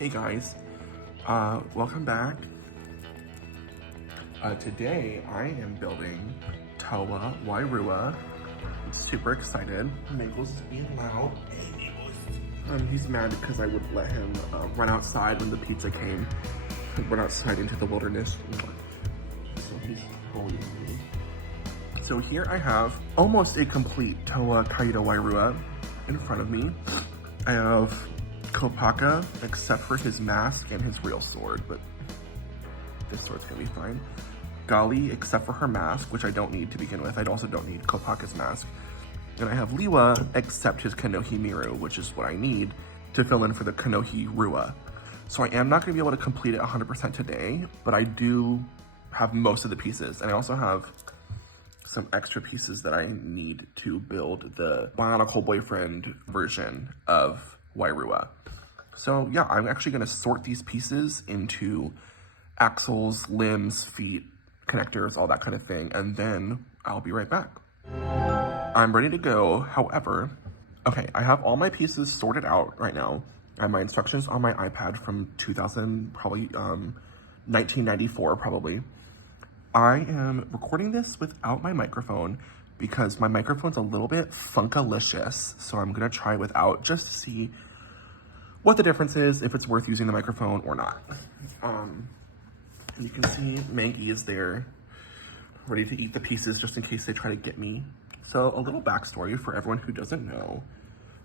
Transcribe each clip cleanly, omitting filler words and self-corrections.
Hey guys, welcome back. Today I am building Toa Wairuha. I'm super excited. Mangle's being loud. Hey, Mangles. He's mad because I would let him run outside when the pizza came. Run outside into the wilderness. So he's bullying me. So here I have almost a complete Toa Wairuha in front of me. I have Kopaka, except for his mask and his real sword, but this sword's gonna be fine. Gali, except for her mask, which I don't need to begin with. I also don't need Kopaka's mask. And I have Liwa, except his Kanohi Miru, which is what I need to fill in for the Kanohi Rua. So I am not gonna be able to complete it 100% today, but I do have most of the pieces. And I also have some extra pieces that I need to build the BionicleBoyfriend version of Wairuha. So yeah, I'm actually gonna sort these pieces into axles, limbs, feet, connectors, all that kind of thing, and then I'll be right back. I'm ready to go, however, okay, I have all my pieces sorted out right now. I have my instructions on my iPad from 2000, probably 1994 probably. I am recording this without my microphone because my microphone's a little bit funkalicious, so I'm gonna try without just to see what the difference is, if it's worth using the microphone or not. You can see Maggie is there, ready to eat the pieces just in case they try to get me. So a little backstory for everyone who doesn't know.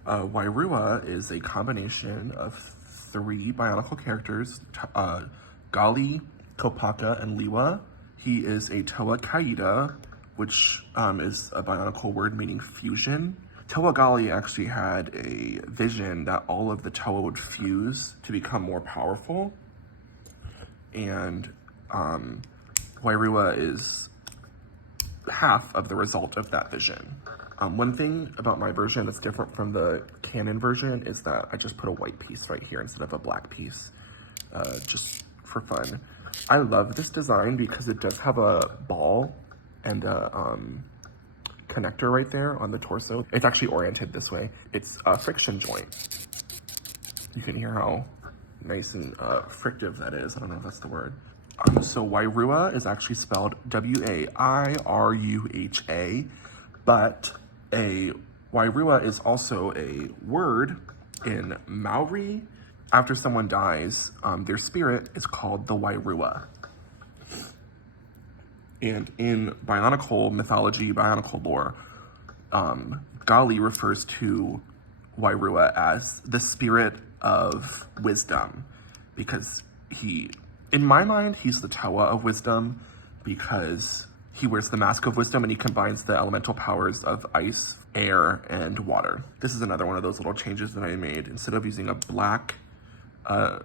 Wairuha is a combination of 3 Bionicle characters, Gali, Kopaka, and Liwa. He is a Toa Kaida, which is a Bionicle word meaning fusion. Toa Gali actually had a vision that all of the Toa would fuse to become more powerful. And Wairuha is half of the result of that vision. One thing about my version that's different from the canon version is that I just put a white piece right here instead of a black piece, just for fun. I love this design because it does have a ball and a connector right there on the torso. It's actually oriented this way. It's a friction joint. You can hear how nice and frictive that is. I don't know if that's the word. So Wairuha is actually spelled W-A-I-R-U-H-A, but a Wairuha is also a word in Maori. After someone dies, their spirit is called the Wairuha. And in Bionicle mythology, Bionicle lore, Gali refers to Wairuha as the spirit of wisdom, because in my mind, he's the Toa of wisdom because he wears the mask of wisdom and he combines the elemental powers of ice, air, and water. This is another one of those little changes that I made. Instead of using a black 2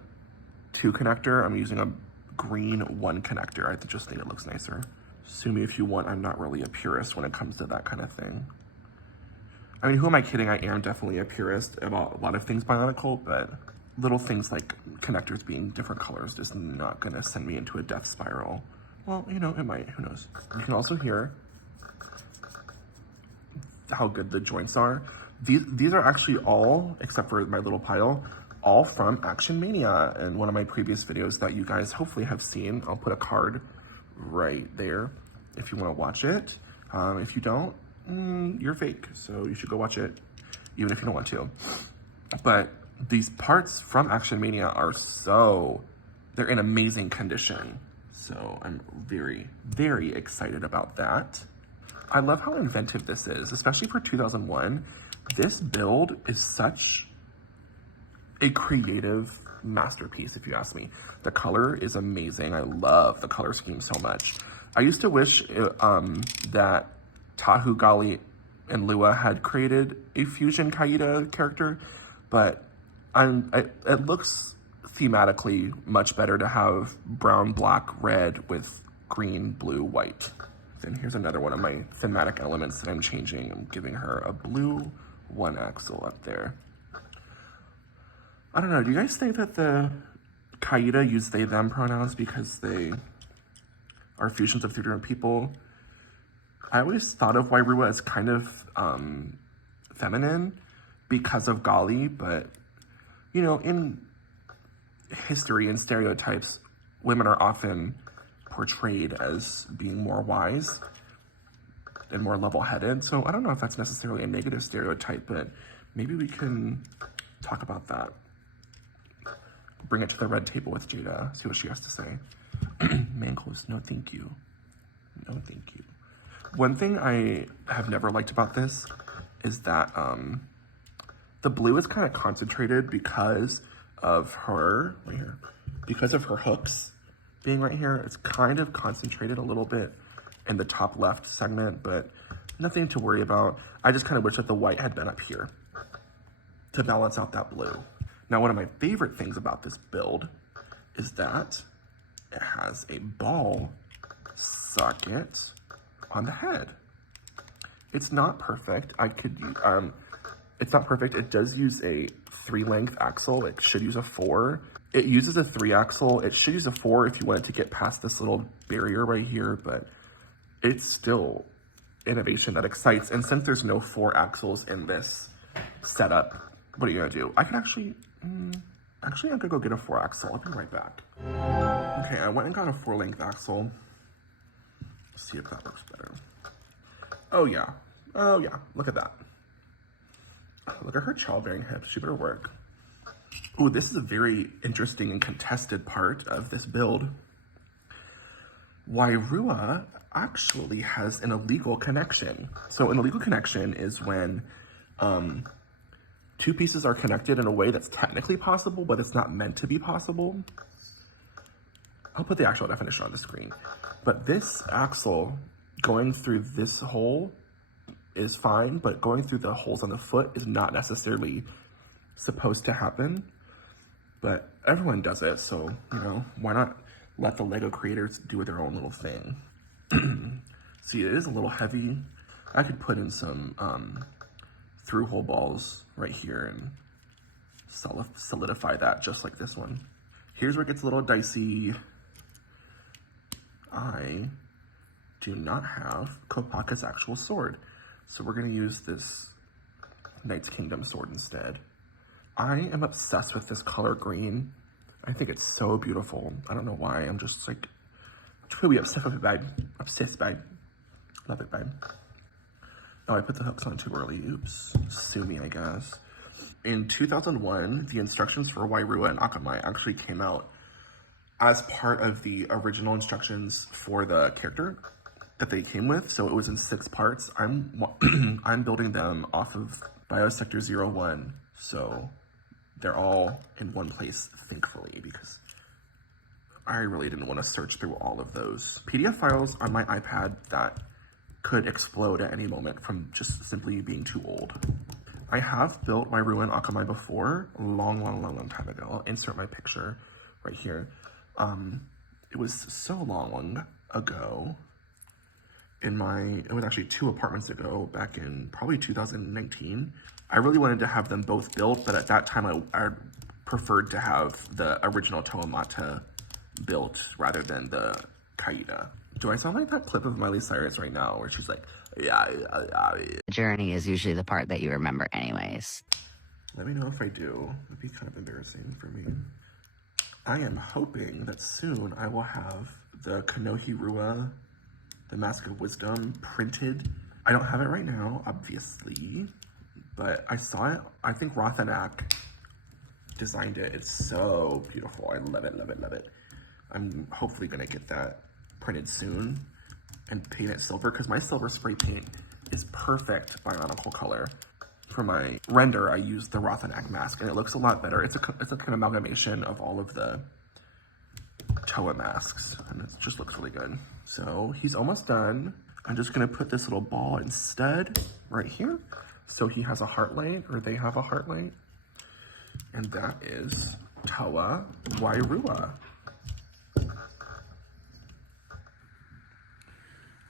connector, I'm using a green 1 connector. I just think it looks nicer. Sue me if you want, I'm not really a purist when it comes to that kind of thing. I mean, who am I kidding? I am definitely a purist about a lot of things Bionicle, but little things like connectors being different colors is not gonna send me into a death spiral. Well, you know, it might, who knows. You can also hear how good the joints are. These are actually all, except for my little pile, all from Action Mania and one of my previous videos that you guys hopefully have seen. I'll put a card right there if you want to watch it. If you don't, you're fake, so you should go watch it even if you don't want to. But these parts from Action Mania are they're in amazing condition. So I'm very, very excited about that. I love how inventive this is, especially for 2001. This build is such a creative masterpiece, if you ask me. The color is amazing. I love the color scheme so much. I used to wish that Tahu, Gali, and Liwa had created a fusion Kaida character, but it looks thematically much better to have brown, black, red with green, blue, white. Then here's another one of my thematic elements that I'm changing. I'm giving her a blue 1 axle up there. I don't know, do you guys think that the Kaida use they, them pronouns because they are fusions of 3 different people? I always thought of Wairuha as kind of feminine because of Gali, but you know, in history and stereotypes, women are often portrayed as being more wise and more level-headed. So I don't know if that's necessarily a negative stereotype, but maybe we can talk about that. Bring it to the red table with Jada, see what she has to say. Mangoes, no thank you. No thank you. One thing I have never liked about this is that the blue is kind of concentrated because of her, right here, because of her hooks being right here. It's kind of concentrated a little bit in the top left segment, but nothing to worry about. I just kind of wish that the white had been up here to balance out that blue. Now, one of my favorite things about this build is that it has a ball socket on the head. It's not perfect. It's not perfect. It does use a 3-length axle. It should use a 4. It uses a 3 axle. It should use a 4 if you wanted to get past this little barrier right here, but it's still innovation that excites. And since there's no 4 axles in this setup, what are you gonna do? I can actually, I'm gonna go get a 4 axle. I'll be right back. Okay, I went and got a 4-length axle. Let's see if that works better. Oh yeah, look at that. Look at her childbearing hips, she better work. Ooh, this is a very interesting and contested part of this build. Wairuha actually has an illegal connection. So an illegal connection is when two pieces are connected in a way that's technically possible, but it's not meant to be possible. I'll put the actual definition on the screen. But this axle going through this hole is fine, but going through the holes on the foot is not necessarily supposed to happen. But everyone does it, so, you know, why not let the Lego creators do their own little thing? See, it is a little heavy. I could put in some through-hole balls right here and solidify that just like this one. Here's where it gets a little dicey. I do not have Kopaka's actual sword, so we're gonna use this Knight's Kingdom sword instead. I am obsessed with this color green. I think it's so beautiful. I don't know why, I'm just like, truly obsessed with it, babe. Obsessed, babe. Love it, babe. Oh, I put the hooks on too early. Oops. Sue me, I guess. In 2001, the instructions for Wairuha and Akamai actually came out as part of the original instructions for the character that they came with. So it was in 6 parts. I'm building them off of Biosector 01. So they're all in one place, thankfully, because I really didn't want to search through all of those PDF files on my iPad that could explode at any moment from just simply being too old. I have built Wairuha and Akamai before, a long time ago. I'll insert my picture right here. It was so long ago it was actually 2 apartments ago, back in probably 2019. I really wanted to have them both built, but at that time I preferred to have the original Toa Mata built rather than the Kaida. Do I sound like that clip of Miley Cyrus right now where she's like, yeah. The journey is usually the part that you remember anyways. Let me know if I do. It'd be kind of embarrassing for me. I am hoping that soon I will have the Konohirua, the Mask of Wisdom, printed. I don't have it right now, obviously, but I saw it. I think Rothanak designed it. It's so beautiful. I love it, love it, love it. I'm hopefully gonna get that printed soon and paint it silver, because my silver spray paint is perfect Bionicle color. For my render, I used the Rothanak mask, and it looks a lot better. It's like an amalgamation of all of the Toa masks, and it just looks really good. So he's almost done. I'm just gonna put this little ball instead right here. So he has a heart light, or they have a heart light. And that is Toa Wairuha.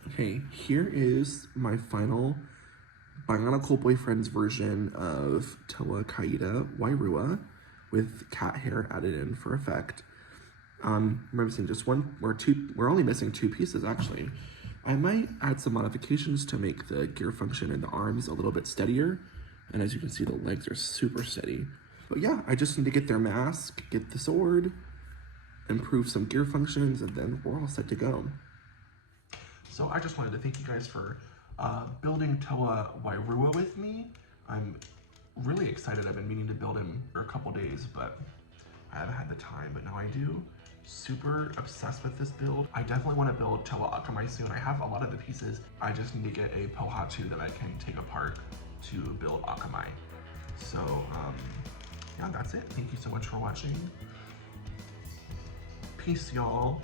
Okay, here is my final BionicleBoyfriend's version of Toa Kaida Wairuha with cat hair added in for effect. We're missing just one or two. We're only missing 2 pieces, actually. I might add some modifications to make the gear function in the arms a little bit steadier. And as you can see, the legs are super steady. But yeah, I just need to get their mask, get the sword, improve some gear functions, and then we're all set to go. So I just wanted to thank you guys for building Toa Wairuha with me. I'm really excited. I've been meaning to build him for a couple days, but I haven't had the time, but now I do. Super obsessed with this build. I definitely want to build Toa Akamai soon. I have a lot of the pieces. I just need to get a Pohatu that I can take apart to build Akamai. So yeah, that's it. Thank you so much for watching. Peace, y'all.